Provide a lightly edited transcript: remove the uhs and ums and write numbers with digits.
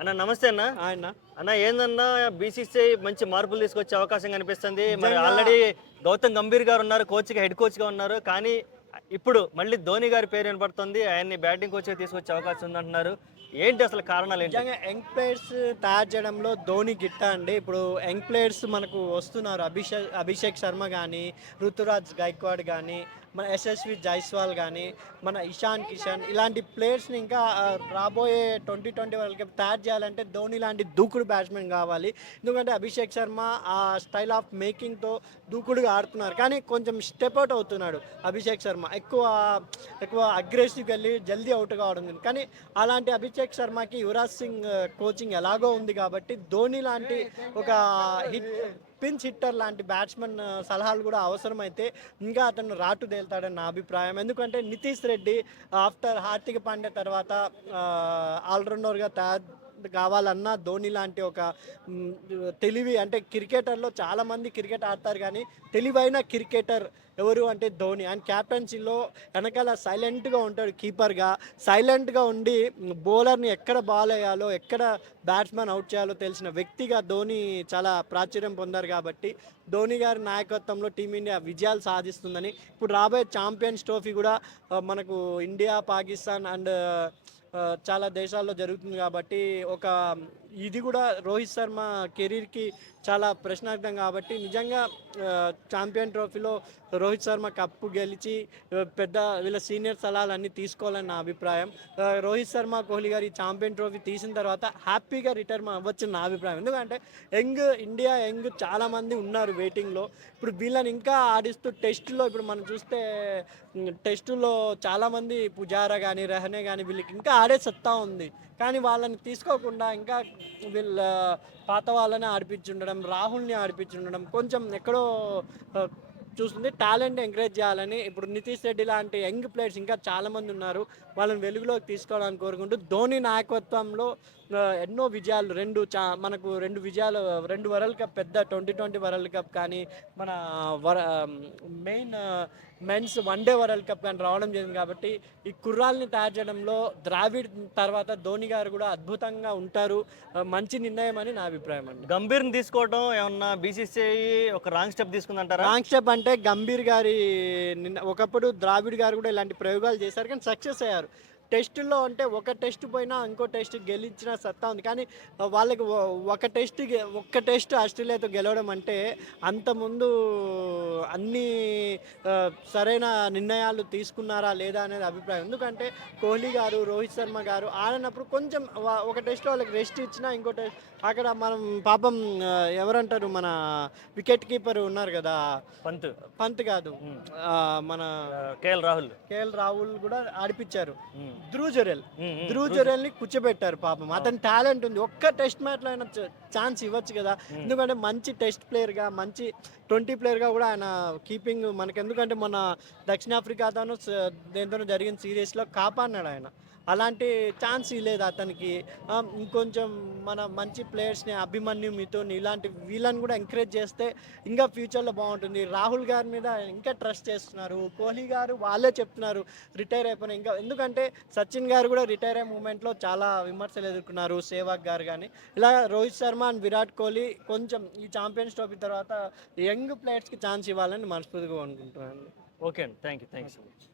అన్న నమస్తే అన్న. అన్న ఏందన్నా బీసీసీఐ మంచి మార్పులు తీసుకొచ్చే అవకాశం కనిపిస్తుంది. మరి ఆల్రెడీ గౌతమ్ గంభీర్ గారు ఉన్నారు, హెడ్ కోచ్గా ఉన్నారు. కానీ ఇప్పుడు మళ్ళీ ధోని గారి పేరు వినపడుతుంది. ఆయన్ని బ్యాటింగ్ కోచ్గా తీసుకొచ్చే అవకాశం ఉందంటున్నారు. ఏంటి అసలు కారణాలు ఏంటి? నిజంగా యంగ్ ప్లేయర్స్ తయారు చేయడంలో ధోని గిట్ట అండి. ఇప్పుడు యంగ్ ప్లేయర్స్ మనకు వస్తున్నారు. అభిషేక్ శర్మ కానీ, రుతురాజ్ గైక్వాడ్ కానీ, మన యశస్వి జైస్వాల్ కానీ, మన ఇషాన్ కిషన్ ఇలాంటి ప్లేయర్స్ని ఇంకా రాబోయే 2020 వరల్డ్ కప్ తయారు చేయాలంటే ధోని లాంటి దూకుడు బ్యాట్స్మెన్ కావాలి. ఎందుకంటే అభిషేక్ శర్మ ఆ స్టైల్ ఆఫ్ మేకింగ్తో దూకుడుగా ఆడుతున్నారు, కానీ కొంచెం స్టెప్ అవుట్ అవుతున్నాడు అభిషేక్ శర్మ. ఎక్కువ అగ్రెసివ్గా వెళ్ళి జల్దీ అవుట్ కావడం. కానీ అలాంటి అభిషేక్ శర్మకి యువరాజ్ సింగ్ కోచింగ్ ఎలాగో ఉంది కాబట్టి ధోని లాంటి ఒక పిన్స్ హిట్టర్ లాంటి బ్యాట్స్మెన్ సలహాలు కూడా అవసరమైతే ఇంకా అతను రాటు తేలుతాడని నా అభిప్రాయం. ఎందుకంటే నితీష్ రెడ్డి ఆఫ్టర్ హార్దిక్ పాండ్యా తర్వాత ఆల్రౌండర్గా తయారు కావాలన్నా ధోని లాంటి ఒక తెలివి, అంటే క్రికెటర్లో చాలామంది క్రికెట్ ఆడతారు కానీ తెలివైన క్రికెటర్ ఎవరు అంటే ధోని. అండ్ క్యాప్టెన్సీలో వెనకాల సైలెంట్గా ఉంటాడు, కీపర్గా సైలెంట్గా ఉండి బౌలర్ని ఎక్కడ బాల్ వేయాలో, ఎక్కడ బ్యాట్స్మెన్ అవుట్ చేయాలో తెలిసిన వ్యక్తిగా ధోని చాలా ప్రాచుర్యం పొందారు. కాబట్టి ధోని గారి నాయకత్వంలో టీమిండియా విజయాలు సాధిస్తుందని, ఇప్పుడు రాబోయే ఛాంపియన్స్ ట్రోఫీ కూడా మనకు ఇండియా, పాకిస్తాన్ అండ్ చాలా దేశాల్లో జరుగుతుంది. కాబట్టి ఇది కూడా రోహిత్ శర్మ కెరీర్కి చాలా ప్రశ్నార్థం. కాబట్టి నిజంగా ఛాంపియన్ ట్రోఫీలో రోహిత్ శర్మ కప్పు గెలిచి వీళ్ళ సీనియర్ సలహాలన్నీ తీసుకోవాలని నా అభిప్రాయం. రోహిత్ శర్మ, కోహ్లీ గారు ఈ ఛాంపియన్ ట్రోఫీ తీసిన తర్వాత హ్యాపీగా రిటైర్ అవ్వచ్చు నా అభిప్రాయం. ఎందుకంటే ఇండియా చాలామంది ఉన్నారు వెయిటింగ్లో. ఇప్పుడు వీళ్ళని ఇంకా ఆడిస్తూ టెస్టులో ఇప్పుడు మనం చూస్తే టెస్టులో చాలామంది పుజారా కానీ, రహనే కానీ వీళ్ళకి ఇంకా ఆడే సత్తా ఉంది. కానీ వాళ్ళని తీసుకోకుండా ఇంకా వీళ్ళ పాత వాళ్ళని ఆడిపించుండడం, రాహుల్ని ఆడిపించుండడం కొంచెం ఎక్కడో చూస్తుంది. టాలెంట్ ఎంకరేజ్ చేయాలని ఇప్పుడు నితీష్ రెడ్డి లాంటి యంగ్ ప్లేయర్స్ ఇంకా చాలామంది ఉన్నారు, వాళ్ళని వెలుగులోకి తీసుకోవాలని కోరుకుంటూ ధోని నాయకత్వంలో ఎన్నో విజయాలు, మనకు రెండు వరల్డ్ కప్, పెద్ద 2020 వరల్డ్ కప్ కానీ, మన main men's one day world cup కానీ రావడం జరిగింది. కాబట్టి ఈ కుర్రాల్ని తయారు చేయడంలో ద్రావిడ్ తర్వాత ధోని గారు కూడా అద్భుతంగా ఉంటారు. మంచి నిర్ణయం అని నా అభిప్రాయం అండి. గంభీర్ని తీసుకోవడం ఏమన్నా బీసీసీఐ ఒక రాంగ్ స్టెప్ తీసుకుందంటారా? రాంగ్ స్టెప్ అంటే గంభీర్ గారి ఒకప్పుడు ద్రావిడ్ గారు కూడా ఇలాంటి ప్రయోగాలు చేశారు, కానీ సక్సెస్ అయ్యారు. టెస్టుల్లో అంటే ఒక టెస్ట్ పోయినా ఇంకో టెస్ట్ గెలిచిన సత్తా ఉంది. కానీ వాళ్ళకి ఒక్క టెస్ట్ ఆస్ట్రేలియాతో గెలవడం అంటే అంతకుముందు అన్ని సరైన నిర్ణయాలు తీసుకున్నారా లేదా అనేది అభిప్రాయం. ఎందుకంటే కోహ్లీ గారు, రోహిత్ శర్మ గారు ఆడినప్పుడు కొంచెం ఒక టెస్ట్ వాళ్ళకి రెస్ట్ ఇచ్చినా ఇంకో టెస్ట్ అక్కడ మనం పాపం ఎవరంటారు, మన వికెట్ కీపర్ ఉన్నారు కదా, పంత్ కాదు, మన కేఎల్ రాహుల్ కూడా ఆడిపించారు. ధ్రువ్ జురెల్ ని కూర్చోబెట్టారు. పాపం అతని టాలెంట్ ఉంది, ఒక్క టెస్ట్ మ్యాచ్ లో అయినా ఛాన్స్ ఇవ్వచ్చు కదా. ఎందుకంటే మంచి టెస్ట్ ప్లేయర్ గా, మంచి 20 ప్లేయర్ గా కూడా ఆయన కీపింగ్ మనకి. ఎందుకంటే మన దక్షిణాఫ్రికాతోనూ దేంతోనూ జరిగిన సిరీస్ లో కాపాడినాడు ఆయన. అలాంటి ఛాన్స్ ఇవ్వలేదు అతనికి. ఇంకొంచెం మన మంచి ప్లేయర్స్ని, అభిమన్యు, మిథున్ ఇలాంటి వీళ్ళని కూడా ఎంకరేజ్ చేస్తే ఇంకా ఫ్యూచర్లో బాగుంటుంది. రాహుల్ గారి మీద ఇంకా ట్రస్ట్ చేస్తున్నారు. కోహ్లీ గారు వాళ్ళే చెప్తున్నారు రిటైర్ అయిపోయినా ఇంకా. ఎందుకంటే సచిన్ గారు కూడా రిటైర్ అయ్యే మూమెంట్లో చాలా విమర్శలు ఎదుర్కొన్నారు, సేవాగ్ గారు కానీ. ఇలా రోహిత్ శర్మ అండ్ విరాట్ కోహ్లీ కొంచెం ఈ ఛాంపియన్స్ ట్రోఫీ తర్వాత యంగ్ ప్లేయర్స్కి ఛాన్స్ ఇవ్వాలని మనస్ఫూర్తిగా అనుకుంటున్నాను. ఓకే అండి, థ్యాంక్ యూ సో మచ్.